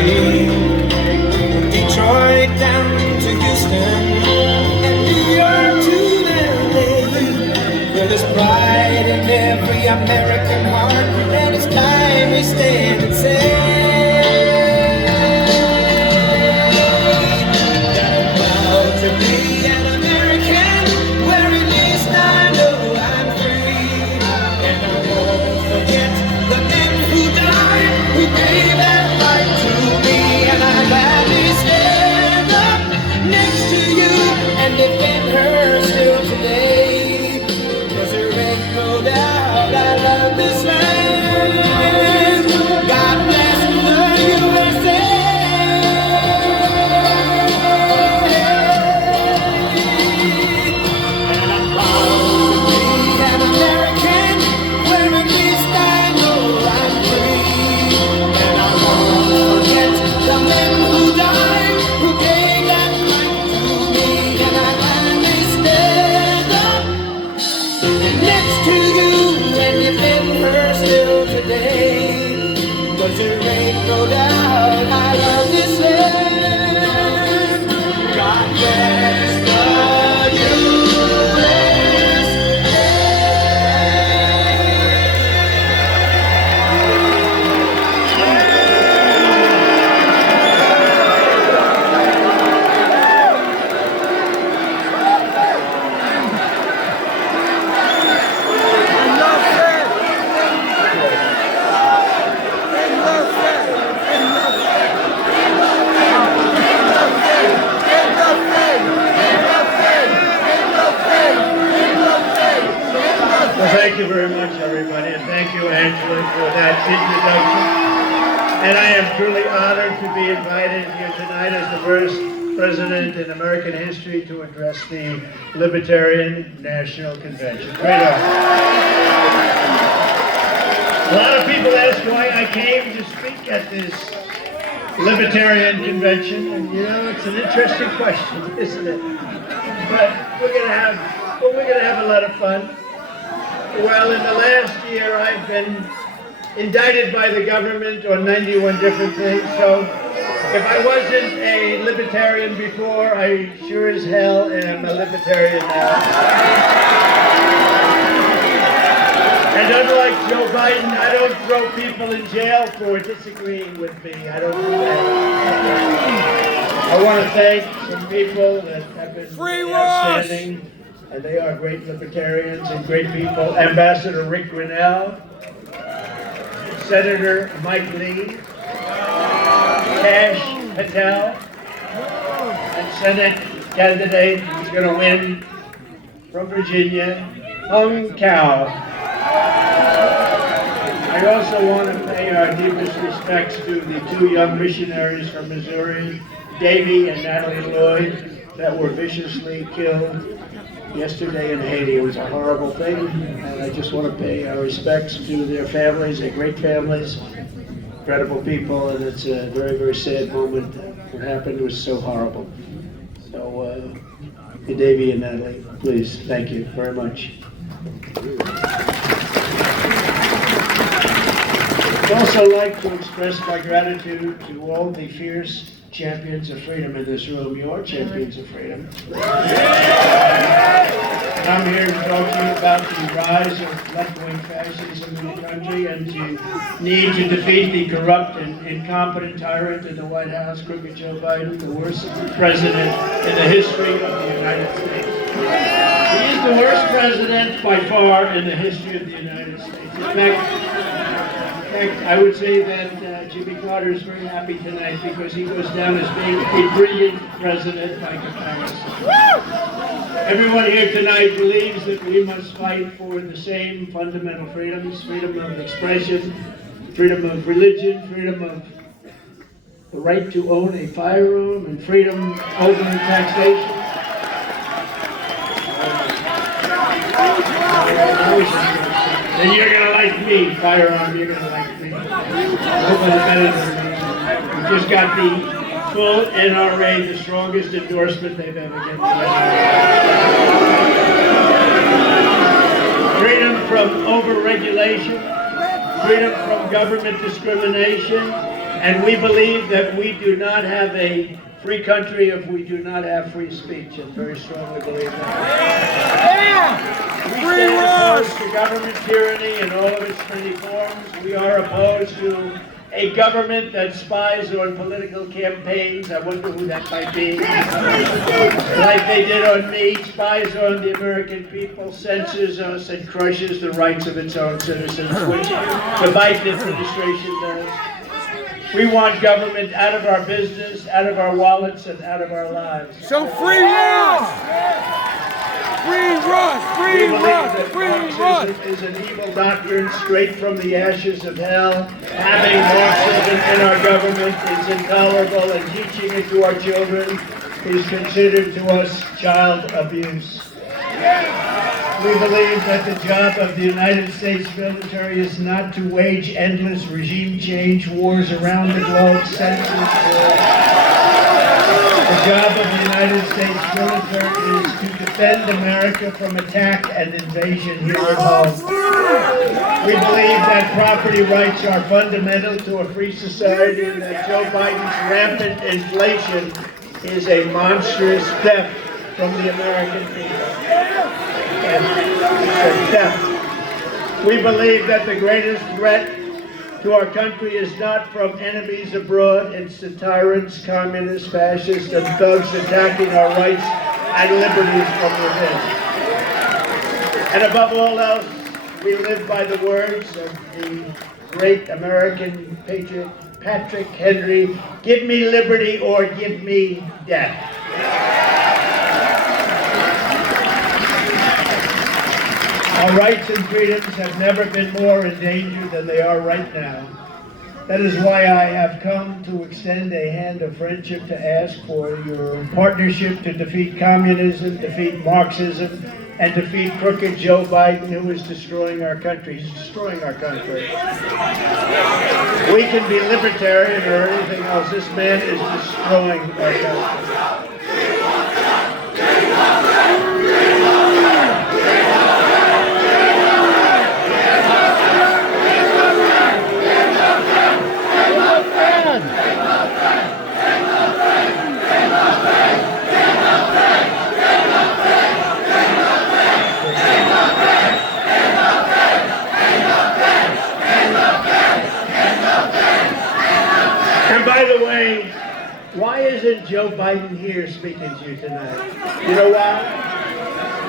city, Detroit down to Houston, and New York to LA. Well, there's pride in every American heart, and it's time we stand and say that I'm proud to be an American, where at least I know I'm free. And I won't forget the men who died, who gave that right to me. And I gladly stand up next to you and defend her still today. 'Cause there ain't no doubt I love this land. God bless the USA. And I'm proud to be an American, where at least I know I'm free. And I won't forget the men who died, who gave that right to me. And I gladly stand up next to you and defend her still today. 'Cause there ain't no doubt I love this land. God bless the Well, thank you very much, everybody, and thank you, Angela, for that introduction. And I am truly honored to be invited here tonight as the first president in American history to address the Libertarian National Convention. Great honor. A lot of people ask why I came to speak at this Libertarian Convention, and you know, it's an interesting question, isn't it? But we're gonna have a lot of fun. Well, in the last year, I've been indicted by the government on 91 different things, so if I wasn't a libertarian before, I sure as hell am a libertarian now. And unlike Joe Biden, I don't throw people in jail for disagreeing with me. I don't do that. I want to thank some people that have been outstanding. And they are great libertarians and great people. Ambassador Rick Grinnell, Senator Mike Lee, Kash Patel, and Senate candidate who's going to win from Virginia, Hung Cao. I also want to pay our deepest respects to the two young missionaries from Missouri, Davy and Natalie Lloyd, that were viciously killed yesterday in Haiti. It was a horrible thing, and I just want to pay our respects to their families. They're great families, incredible people, and it's a very, very sad moment. What happened was so horrible. So, Davy and Natalie, please, thank you very much. I'd also like to express my gratitude to all the fierce champions of freedom in this room. You're champions of freedom. I'm here to talk to you about the rise of left-wing fascism in the country and the need to defeat the corrupt and incompetent tyrant in the White House, crooked Joe Biden, the worst president in the history of the United States. He is the worst president by far in the history of the United States. In fact, I would say that Jimmy Carter is very happy tonight because he goes down as being a brilliant president by comparison. Everyone here tonight believes that we must fight for the same fundamental freedoms: freedom of expression, freedom of religion, freedom of the right to own a firearm, and freedom over taxation. Then you're going to like me, firearm, you're going to like me. Nobody better than me. We just got the full NRA, the strongest endorsement they've ever given. Freedom from over-regulation, freedom from government discrimination, And we believe that we do not have a free country if we do not have free speech. I very strongly believe that. We stand opposed to government tyranny in all of its many forms. We are opposed to a government that spies on political campaigns. I wonder who that might be. Like they did on me, spies on the American people, censors us, and crushes the rights of its own citizens, which the Biden administration does. We want government out of our business, out of our wallets, and out of our lives. So free Rush! Free Rush! Free Rush! Free Rush! Marxism is an evil doctrine straight from the ashes of hell. Having Marxism in our government is intolerable, and teaching it to our children is considered to us child abuse. We believe that the job of the United States military is not to wage endless regime change wars around the globe, census wars. The job of the United States military is to defend America from attack and invasion here at home. We believe that property rights are fundamental to a free society, and that Joe Biden's rampant inflation is a monstrous theft from the American people. We believe that the greatest threat to our country is not from enemies abroad, it's the tyrants, communists, fascists, and thugs attacking our rights and liberties from within. And above all else, we live by the words of the great American patriot, Patrick Henry, "Give me liberty or give me death." Our rights and freedoms have never been more in danger than they are right now. That is why I have come to extend a hand of friendship to ask for your partnership to defeat communism, defeat Marxism, and defeat crooked Joe Biden, who is destroying our country. He's destroying our country. We can be libertarian or anything else. This man is destroying our country. And by the way, why isn't Joe Biden here speaking to you tonight? You know why?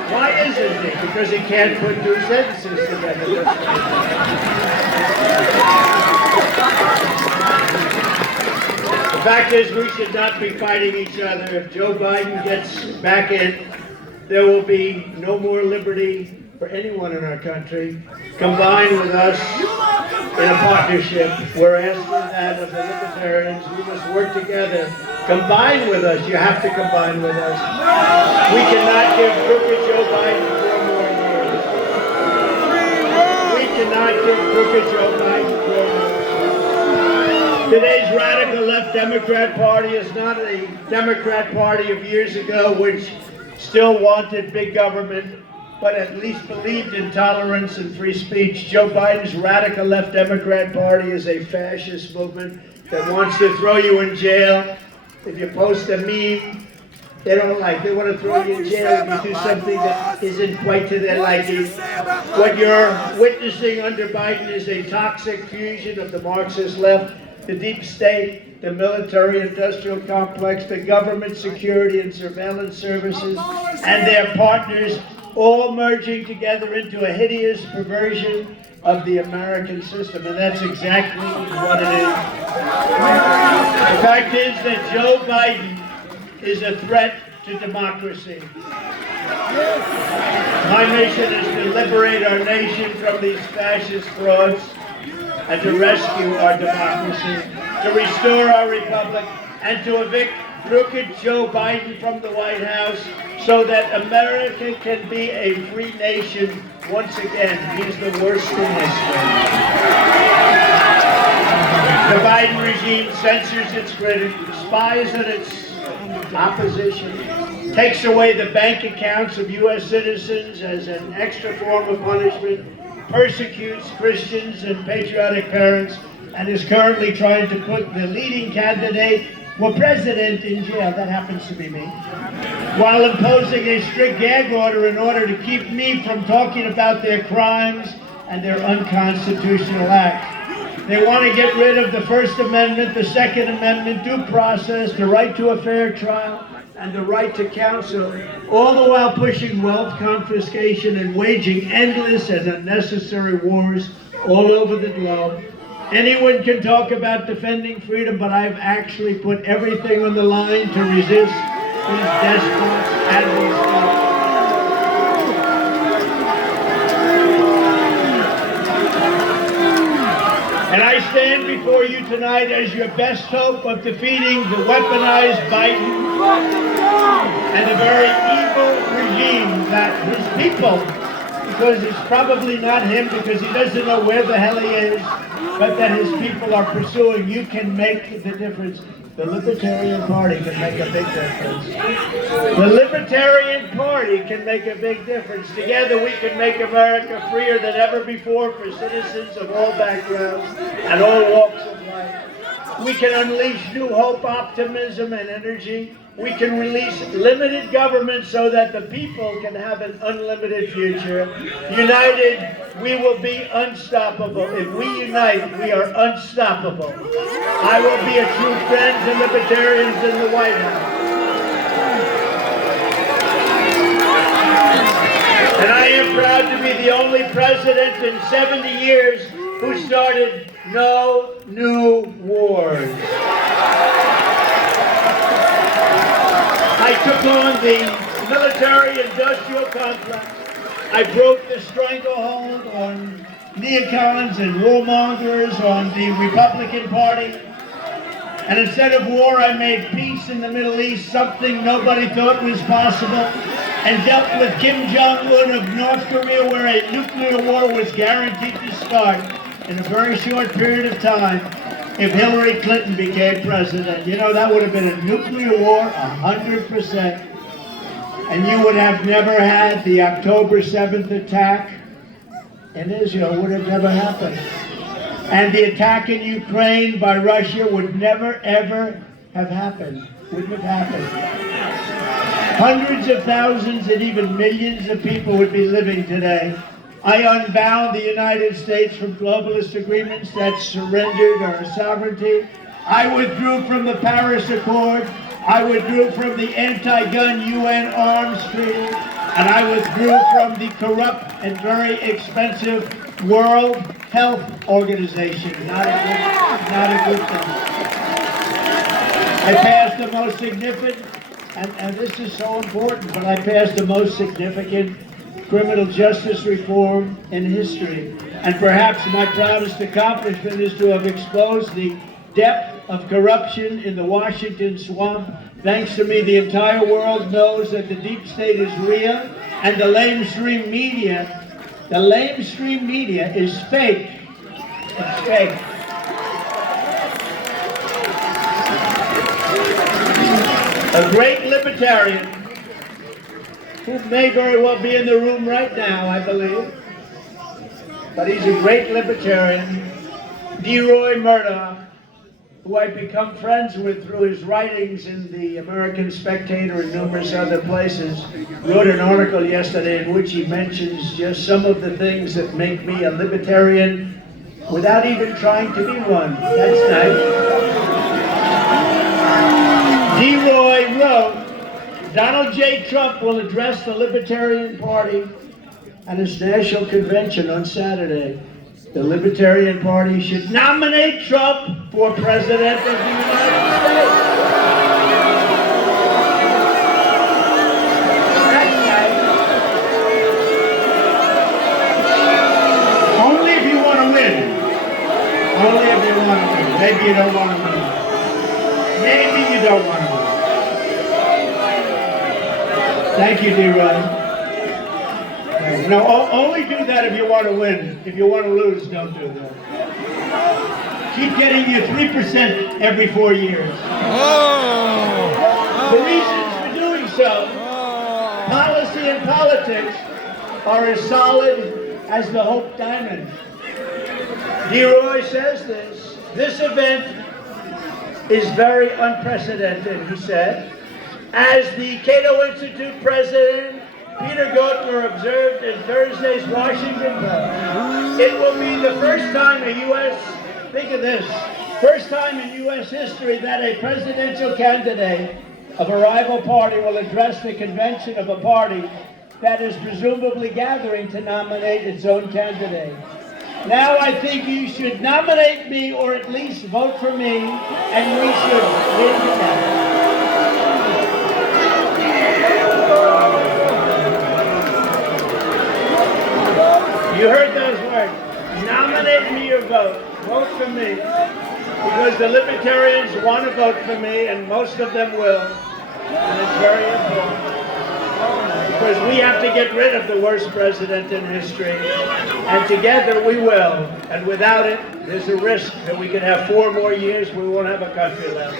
Why isn't he? Because he can't put two sentences together. The fact is, we should not be fighting each other. If Joe Biden gets back in, there will be no more liberty for anyone in our country. Combine with us in a partnership. We're asking that of the Libertarians. We must work together. Combine with us. You have to combine with us. We cannot give crooked Joe Biden 4 more years. We cannot give crooked Joe Biden 4 more years. Today's radical left Democrat Party is not a Democrat Party of years ago, which still wanted big government, but at least believed in tolerance and free speech. Joe Biden's radical left Democrat Party is a fascist movement that wants to throw you in jail. If you post a meme they don't like, they want to throw you in jail if you do something that isn't quite to their liking. What you're witnessing under Biden is a toxic fusion of the Marxist left, the deep state, the military-industrial complex, the government security and surveillance services, and their partners, all merging together into a hideous perversion of the American system, and that's exactly what it is. The fact is that Joe Biden is a threat to democracy. My mission is to liberate our nation from these fascist frauds and to rescue our democracy, to restore our republic, and to evict crooked Joe Biden from the White House so that America can be a free nation once again. He's the worst in history. The Biden regime censors its critics, spies on its opposition, takes away the bank accounts of U.S. citizens as an extra form of punishment, persecutes Christians and patriotic parents, and is currently trying to put the leading candidate for president in jail, that happens to be me, while imposing a strict gag order in order to keep me from talking about their crimes and their unconstitutional acts. They want to get rid of the First Amendment, the Second Amendment, due process, the right to a fair trial, and the right to counsel, all the while pushing wealth confiscation and waging endless and unnecessary wars all over the globe. Anyone can talk about defending freedom, but I've actually put everything on the line to resist these despots and these thugs. And I stand before you tonight as your best hope of defeating the weaponized Biden and the very evil regime that his people, because it's probably not him because he doesn't know where the hell he is, but that his people are pursuing. You can make the difference. The Libertarian Party can make a big difference. The Libertarian Party can make a big difference. Together we can make America freer than ever before for citizens of all backgrounds and all walks of life. We can unleash new hope, optimism, and energy. We can release limited government so that the people can have an unlimited future. United, we will be unstoppable. If we unite, we are unstoppable. I will be a true friend to libertarians in the White House. And I am proud to be the only president in 70 years who started no new wars. I took on the military-industrial complex. I broke the stranglehold on neocons and warmongers on the Republican Party. And instead of war, I made peace in the Middle East, something nobody thought was possible, and dealt with Kim Jong-un of North Korea, where a nuclear war was guaranteed to start in a very short period of time if Hillary Clinton became president. You know, that would have been a nuclear war, 100%. And you would have never had the October 7th attack in Israel, would have never happened. And the attack in Ukraine by Russia would never, ever have happened. Wouldn't have happened. Hundreds of thousands and even millions of people would be living today. I unbound the United States from globalist agreements that surrendered our sovereignty. I withdrew from the Paris Accord. I withdrew from the anti-gun UN arms treaty. And I withdrew from the corrupt and very expensive World Health Organization. Not a good thing. I passed the most significant, and this is so important, but I passed the most significant criminal justice reform in history. And perhaps my proudest accomplishment is to have exposed the depth of corruption in the Washington swamp. Thanks to me, the entire world knows that the deep state is real, and the lamestream media is fake. It's fake. A great libertarian, who may very well be in the room right now, I believe, but he's a great libertarian, Roy Murdoch, who I've become friends with through his writings in the American Spectator and numerous other places, wrote an article yesterday in which he mentions just some of the things that make me a libertarian without even trying to be one. That's nice. Roy wrote, Donald J. Trump will address the Libertarian Party at its national convention on Saturday. The Libertarian Party should nominate Trump for President of the United States. That's nice. Only if you want to win. Only if you want to win. Maybe you don't want to win. Maybe you don't want to win. Thank you, D-Roy. No, only do that if you want to win. If you want to lose, don't do that. Keep getting your 3% every 4 years. The reasons for doing so, policy and politics are as solid as the Hope Diamond. D-Roy says this, This event is very unprecedented, he said. As the Cato Institute president, Peter Gotler, observed in Thursday's Washington Post, it will be the first time in think of this, first time in U.S. history that a presidential candidate of a rival party will address the convention of a party that is presumably gathering to nominate its own candidate. Now I think you should nominate me, or at least vote for me, and we should win together. You heard those words. Nominate me or vote. Vote for me. Because the Libertarians want to vote for me, and most of them will. And it's very important. Because we have to get rid of the worst president in history. And together we will. And without it, there's a risk that we could have 4 more years, we won't have a country left.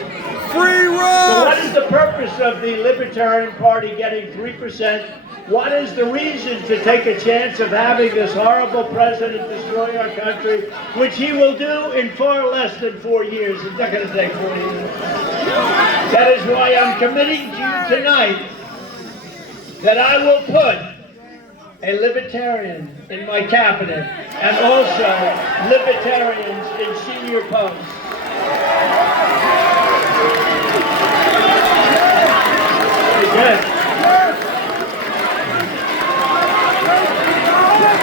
Free Rush! So what is the purpose of the Libertarian Party getting 3%? What is the reason to take a chance of having this horrible president destroy our country, which he will do in far less than 4 years? It's not going to take 4 years. That is why I'm committing to you tonight that I will put a Libertarian in my cabinet and also Libertarians in senior posts. Good.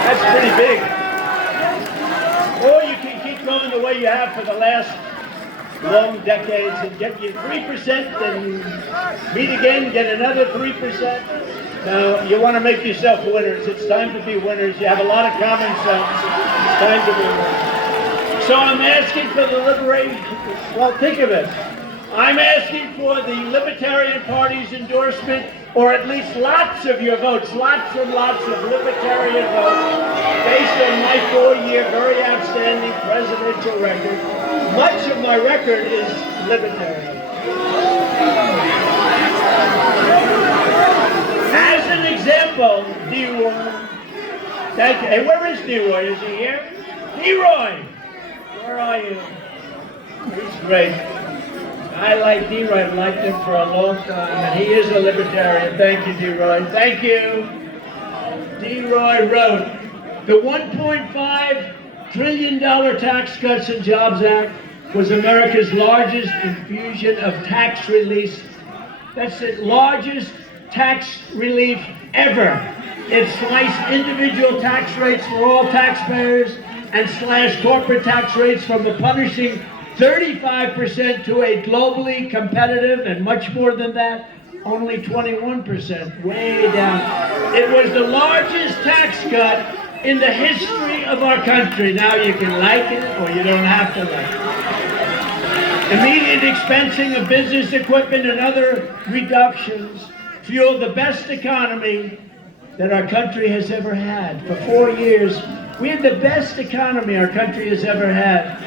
That's pretty big. Or you can keep going the way you have for the last long decades and get you 3%, then meet again, get another 3%. Now, you want to make yourself winners. It's time to be winners. You have a lot of common sense. It's time to be winners. So I'm asking for the liberation. Well, think of it. I'm asking for the Libertarian Party's endorsement, or at least lots of your votes, lots and lots of Libertarian votes, based on my 4-year, very outstanding presidential record. Much of my record is Libertarian. As an example, D-Roy. Thank you. Hey, where is D-Roy? Is he here? D-Roy! Where are you? He's great. I like D-Roy. I've liked him for a long time, and he is a Libertarian. Thank you, D-Roy. Thank you. D-Roy wrote, the $1.5 trillion Tax Cuts and Jobs Act was America's largest infusion of tax relief. That's the largest tax relief ever. It sliced individual tax rates for all taxpayers and slashed corporate tax rates from the punishing 35% to a globally competitive, and much more than that, only 21%, way down. It was the largest tax cut in the history of our country. Now you can like it or you don't have to like it. Immediate expensing of business equipment and other reductions fueled the best economy that our country has ever had. For 4 years, we had the best economy our country has ever had.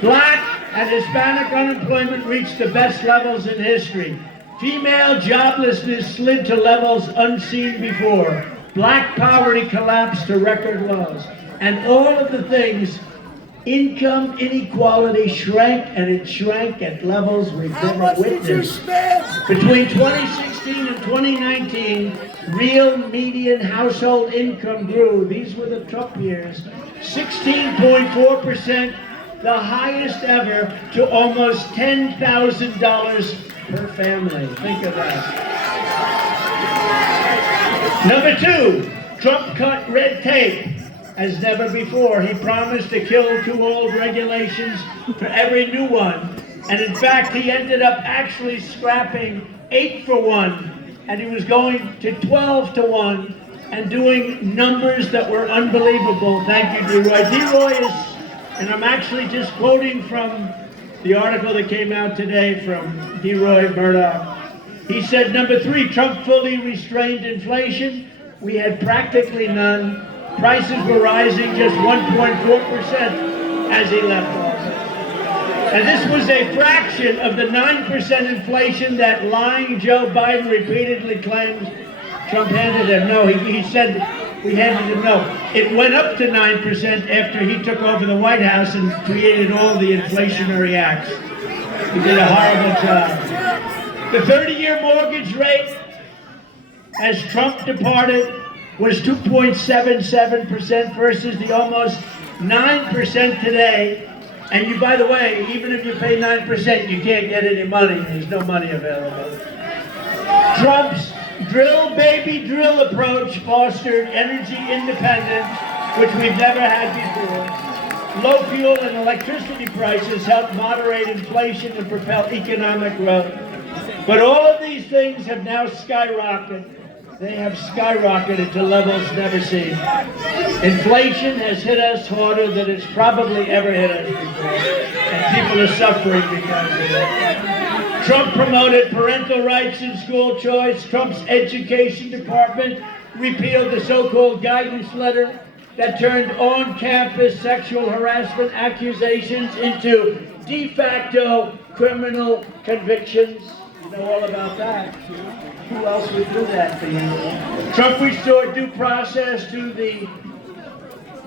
Black and Hispanic unemployment reached the best levels in history. Female joblessness slid to levels unseen before. Black poverty collapsed to record lows. And all of the things, income inequality shrank, and it shrank at levels we've never witnessed. Between 2016 and 2019, real median household income grew. These were the Trump years. 16.4%, the highest ever, to almost $10,000 per family. Think of that. Number 2, Trump cut red tape as never before. He promised to kill 2 old regulations for every new one. And in fact, he ended up actually scrapping 8 for 1. And he was going to 12 to 1 and doing numbers that were unbelievable. Thank you, D-Roy. D-Roy is, and I'm actually just quoting from the article that came out today from D-Roy Murdoch. He said, number 3, Trump fully restrained inflation. We had practically none. Prices were rising just 1.4% as he left office. And this was a fraction of the 9% inflation that lying Joe Biden repeatedly claims Trump handed him. No, he said We handed him no. It went up to 9% after he took over the White House and created all the inflationary acts. He did a horrible job. The 30-year mortgage rate, as Trump departed, was 2.77% versus the almost 9% today. And you, by the way, even if you pay 9%, you can't get any money. There's no money available. Trump's drill baby drill approach fostered energy independence, which we've never had before. Low fuel and electricity prices helped moderate inflation and propel economic growth. But all of these things have now skyrocketed. They have skyrocketed to levels never seen. Inflation has hit us harder than it's probably ever hit us before, and people are suffering because of it. Trump promoted parental rights in school choice. Trump's education department repealed the so-called guidance letter that turned on-campus sexual harassment accusations into de facto criminal convictions. You know all about that. Who else would do that for you? Trump restored due process to the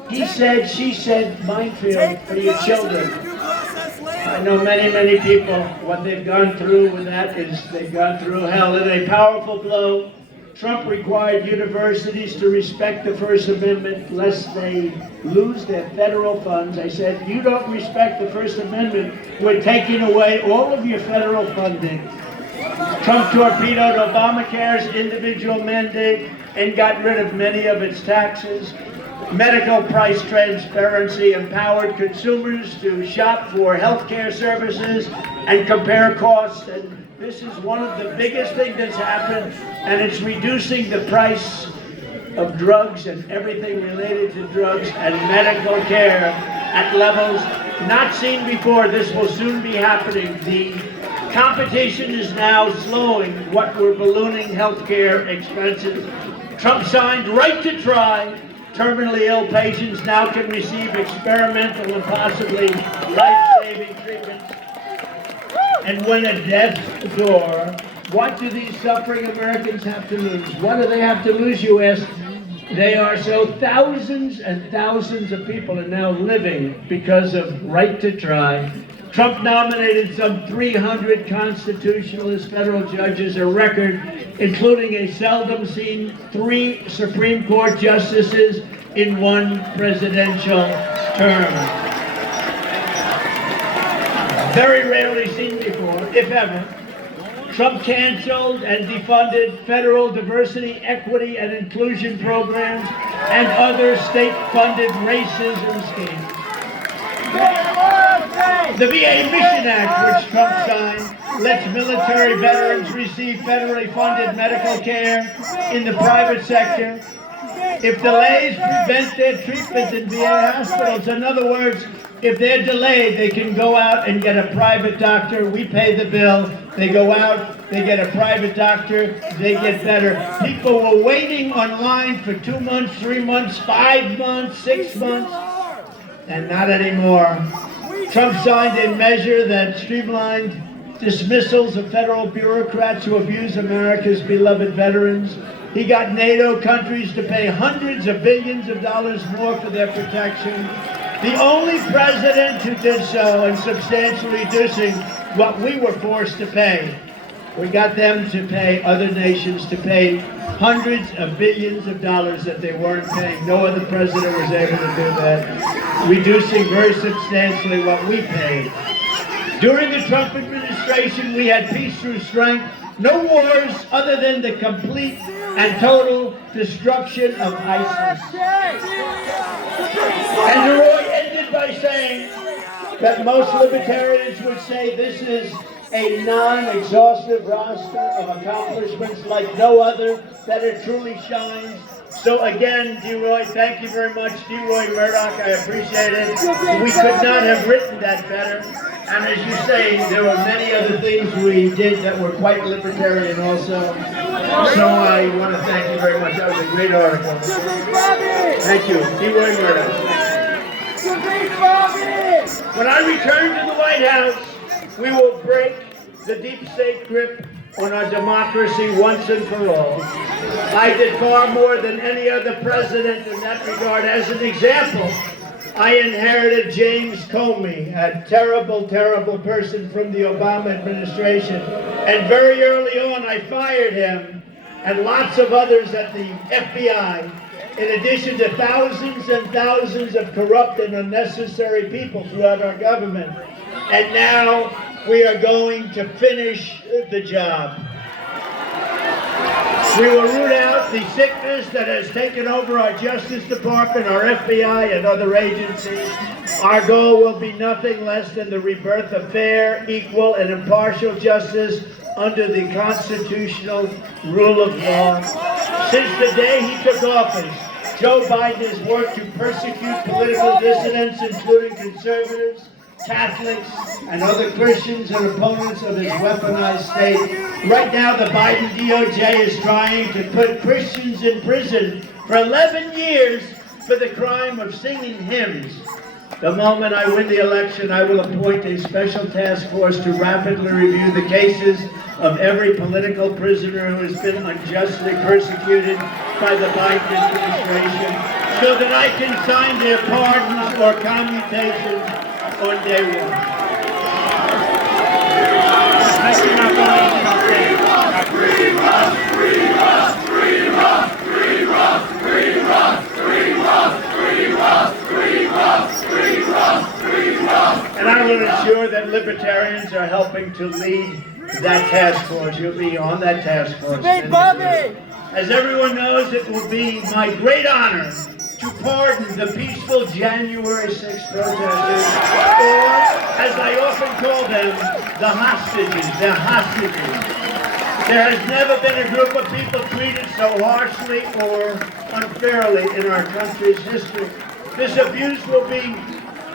he said, she said minefield for your children. I know many people, what they've gone through with that is they've gone through hell. In a powerful blow, Trump required universities to respect the First Amendment lest they lose their federal funds. I said, you don't respect the First Amendment, we're taking away all of your federal funding. Trump torpedoed Obamacare's individual mandate and got rid of many of its taxes. Medical price transparency empowered consumers to shop for health care services and compare costs. And this is one of the biggest things that's happened, and it's reducing the price of drugs and everything related to drugs and medical care at levels not seen before. This will soon be happening. The competition is now slowing what were ballooning healthcare expenses. Trump signed right to try. Terminally ill patients now can receive experimental and possibly life-saving treatments. And when a death's door, what do these suffering Americans have to lose? What do they have to lose, you ask? They are so thousands and thousands of people are now living because of right to try. Trump nominated some 300 constitutionalist federal judges, a record, including a seldom seen 3 Supreme Court justices in one presidential term. Very rarely seen before, if ever. Trump canceled and defunded federal diversity, equity, and inclusion programs and other state-funded racism schemes. The VA Mission Act, which Trump signed, lets military veterans receive federally funded medical care in the private sector if delays prevent their treatment in VA hospitals. In other words, if they're delayed, they can go out and get a private doctor. We pay the bill. They go out, they get a private doctor, they get better. People were waiting online for 2 months, 3 months, 5 months, 6 months, and not anymore. Trump signed a measure that streamlined dismissals of federal bureaucrats who abuse America's beloved veterans. He got NATO countries to pay hundreds of billions of dollars more for their protection. The only president who did so, and substantially reducing what we were forced to pay. We got them to pay, other nations to pay hundreds of billions of dollars that they weren't paying. No other president was able to do that, reducing very substantially what we paid. During the Trump administration, we had peace through strength, no wars other than the complete and total destruction of ISIS. And Roy ended by saying that most libertarians would say this is a non-exhaustive roster of accomplishments like no other that it truly shines. So again, DeRoy, thank you very much. DeRoy Murdoch, I appreciate it. We could not have written that better. And as you say, there were many other things we did that were quite libertarian also. So I want to thank you very much. That was a great article. Thank you. DeRoy Murdoch. When I return to the White House, we will break the deep state grip on our democracy once and for all. I did far more than any other president in that regard. As an example, I inherited James Comey, a terrible, terrible person from the Obama administration. And very early on, I fired him and lots of others at the FBI, in addition to thousands and thousands of corrupt and unnecessary people throughout our government. And now we are going to finish the job. We will root out the sickness that has taken over our Justice Department, our FBI, and other agencies. Our goal will be nothing less than the rebirth of fair, equal, and impartial justice under the constitutional rule of law. Since the day he took office, Joe Biden has worked to persecute political dissidents, including conservatives, Catholics, and other Christians and opponents of his weaponized state. Right now, the Biden DOJ is trying to put Christians in prison for 11 years for the crime of singing hymns. The moment I win the election, I will appoint a special task force to rapidly review the cases of every political prisoner who has been unjustly persecuted by the Biden administration, so that I can sign their pardons or commutations on day one. And I will ensure that libertarians are helping to lead that task force. You'll be on that task force. Big Bobby! As everyone knows, it will be my great honor to pardon the peaceful January 6th protesters, or, as I often call them, the hostages. There has never been a group of people treated so harshly or unfairly in our country's history. This abuse will be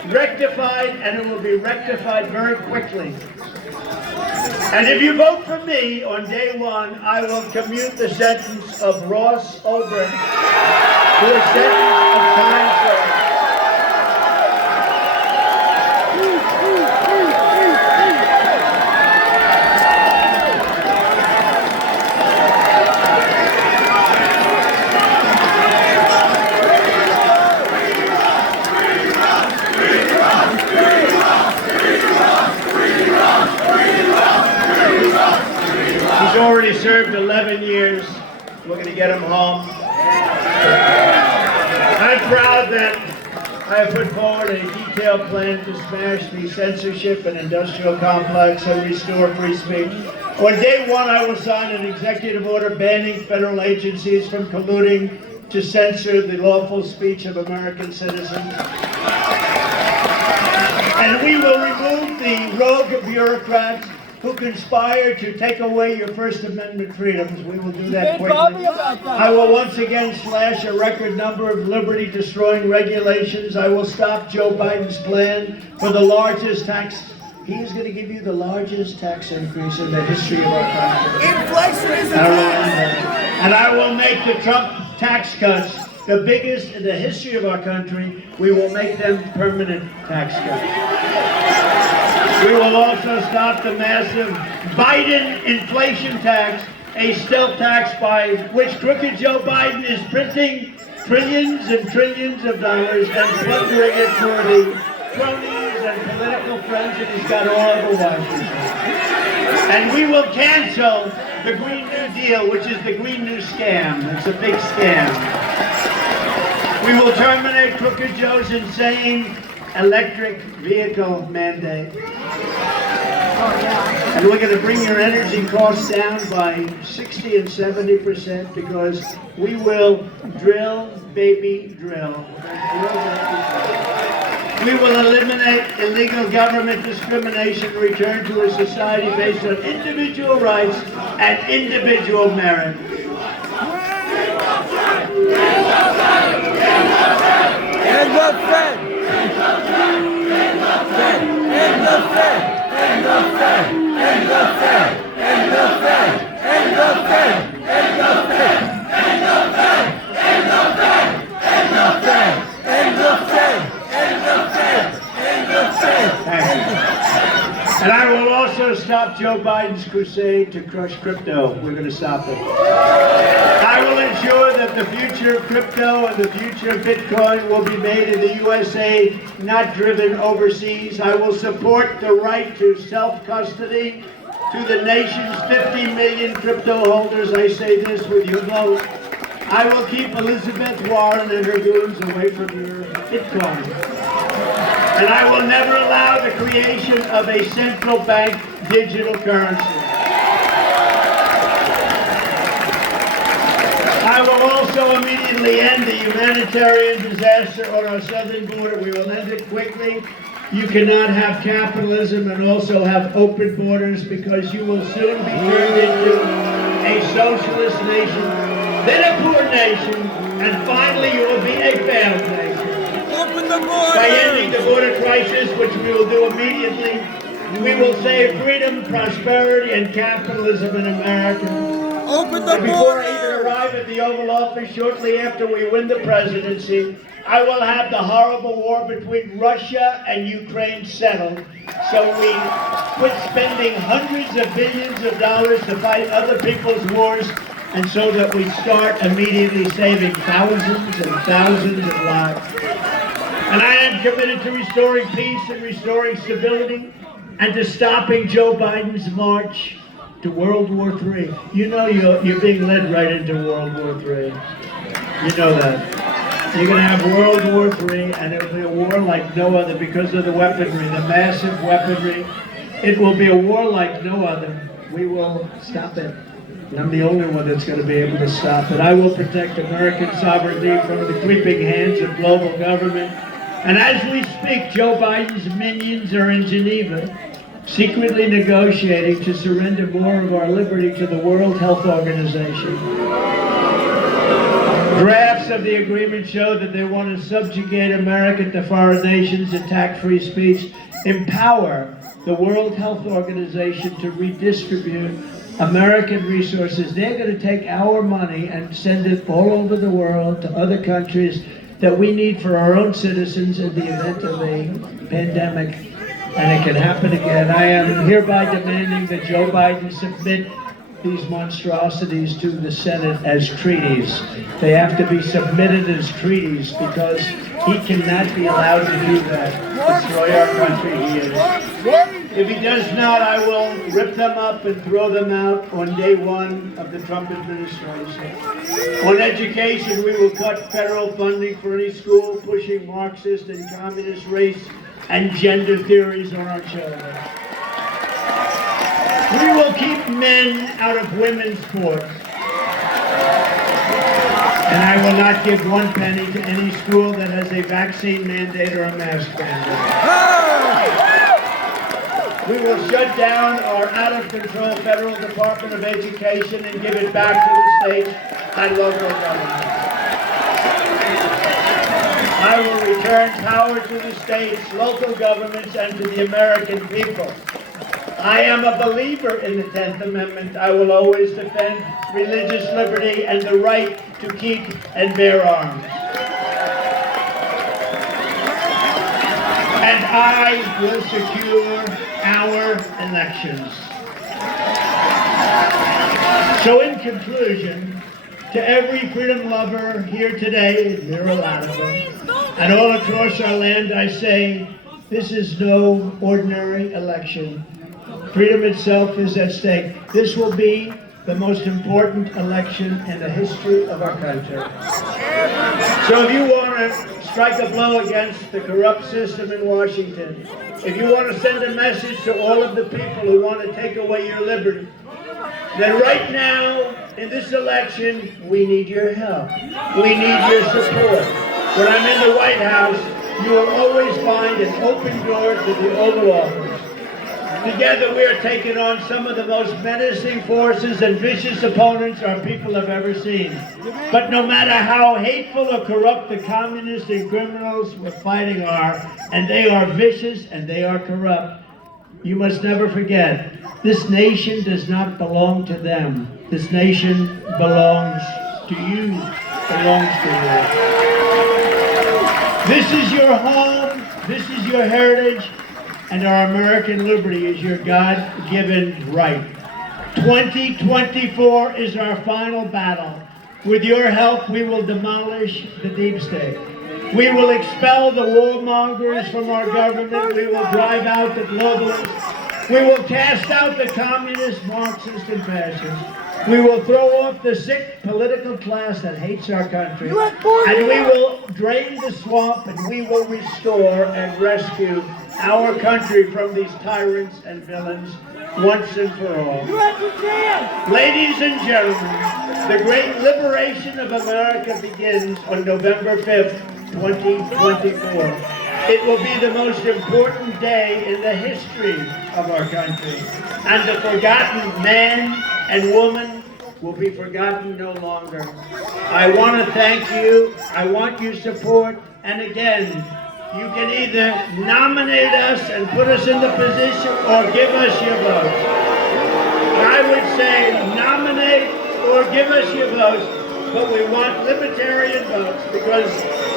rectified, and it will be rectified very quickly. And if you vote for me on day one, I will commute the sentence of Ross Ulbricht to a sentence of time served. He's already served 11 years. We're going to get him home. I'm proud that I have put forward a detailed plan to smash the censorship and industrial complex and restore free speech. On day one, I will sign an executive order banning federal agencies from colluding to censor the lawful speech of American citizens. And we will remove the rogue bureaucrats who conspire to take away your First Amendment freedoms. We will do that quickly. I will once again slash a record number of liberty-destroying regulations. I will stop Joe Biden's plan for the largest tax. He's going to give you the largest tax increase in the history of our country. Inflation is a And I will make the Trump tax cuts the biggest in the history of our country. We will make them permanent tax cuts. We will also stop the massive Biden inflation tax, a stealth tax by which crooked Joe Biden is printing trillions and trillions of dollars and plundering it for the cronies and political friends that he's got all over Washington. And we will cancel the Green New Deal, which is the Green New Scam. It's a big scam. We will terminate Crooked Joe's insane electric vehicle mandate. And we're going to bring your energy costs down by 60 and 70% because we will drill, baby, drill. We will eliminate illegal government discrimination and return to a society based on individual rights and individual merit. And the Fed! And the Fed! And the Fed! And the Fed! And the Fed! And the Fed! And the Fed! And the Fed! And the Fed! And the Fed! And the Fed! And the Fed! And the Fed! And I will also stop Joe Biden's crusade to crush crypto. We're going to stop it. I will ensure that the future of crypto and the future of Bitcoin will be made in the USA, not driven overseas. I will support the right to self-custody to the nation's 50 million crypto holders. I say this with your vote. I will keep Elizabeth Warren and her goons away from your Bitcoin. And I will never allow the creation of a central bank digital currency. I will also immediately end the humanitarian disaster on our southern border. We will end it quickly. You cannot have capitalism and also have open borders, because you will soon be turned into a socialist nation, then a poor nation, and finally you will be a failed nation. Open the border! By ending the border crisis, which we will do immediately, we will save freedom, prosperity, and capitalism in America. Open the And before I even border! arrive at the Oval Office, shortly after we win the presidency, I will have the horrible war between Russia and Ukraine settled, so we quit spending hundreds of billions of dollars to fight other people's wars, and so that we start immediately saving thousands and thousands of lives. And I am committed to restoring peace and restoring stability, and to stopping Joe Biden's march to World War III. You know you're being led right into World War III. You know that. You're going to have World War III, and it'll be a war like no other because of the weaponry, the massive weaponry. It will be a war like no other. We will stop it. And I'm the only one that's going to be able to stop it. I will protect American sovereignty from the creeping hands of global government. And as we speak, Joe Biden's minions are in Geneva, secretly negotiating to surrender more of our liberty to the World Health Organization. Drafts of the agreement show that they want to subjugate America to foreign nations, attack free speech, empower the World Health Organization to redistribute American resources. They're going to take our money and send it all over the world to other countries that we need for our own citizens in the event of a pandemic. And it can happen again. I am hereby demanding that Joe Biden submit these monstrosities to the Senate as treaties. They have to be submitted as treaties, because he cannot be allowed to do that. Destroy our country he is. If he does not, I will rip them up and throw them out on day one of the Trump administration. On education, we will cut federal funding for any school pushing Marxist and communist race and gender theories on our children. We will keep men out of women's sports. And I will not give one penny to any school that has a vaccine mandate or a mask mandate. We will shut down our out-of-control federal Department of Education and give it back to the states and local governments. I will return power to the states, local governments, and to the American people. I am a believer in the 10th Amendment. I will always defend religious liberty and the right to keep and bear arms. And I will secure our elections. So in conclusion, to every freedom lover here today, and there are a lot of them, and all across our land, I say, this is no ordinary election. Freedom itself is at stake. This will be the most important election in the history of our country. So if you want to strike a blow against the corrupt system in Washington, if you want to send a message to all of the people who want to take away your liberty, then right now, in this election, we need your help. We need your support. When I'm in the White House, you will always find an open door to the Oval Office. Together we are taking on some of the most menacing forces and vicious opponents our people have ever seen. But no matter how hateful or corrupt the communists and criminals we're fighting are, and they are vicious and they are corrupt, you must never forget, this nation does not belong to them. This nation belongs to you, belongs to you. This is your home, this is your heritage, and our American liberty is your God-given right. 2024 is our final battle. With your help, we will demolish the deep state. We will expel the warmongers from our government. We will drive out the globalists. We will cast out the communists, Marxists, and fascists. We will throw off the sick political class that hates our country. And we will drain the swamp, and we will restore and rescue our country from these tyrants and villains once and for all. Ladies and gentlemen, the great liberation of America begins on November 5th, 2024. It will be the most important day in the history of our country. And the forgotten man and woman will be forgotten no longer. I want to thank you. I want your support. And again, you can either nominate us and put us in the position or give us your vote. I would say nominate or give us your votes, but we want libertarian votes because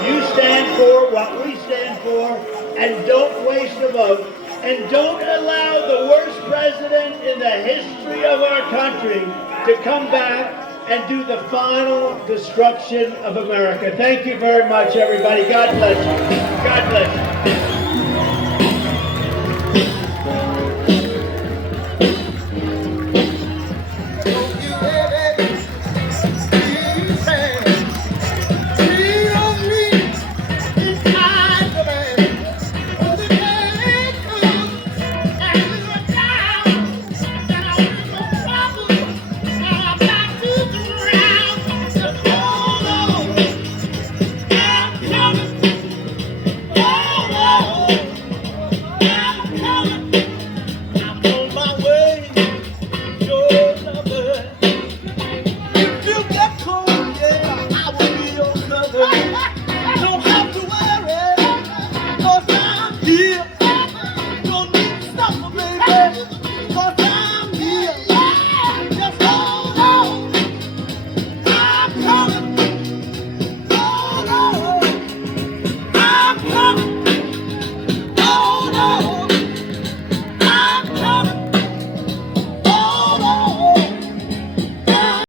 you stand for what we stand for, and don't waste a vote. And don't allow the worst president in the history of our country to come back and do the final destruction of America. Thank you very much, everybody. God bless you. God bless you.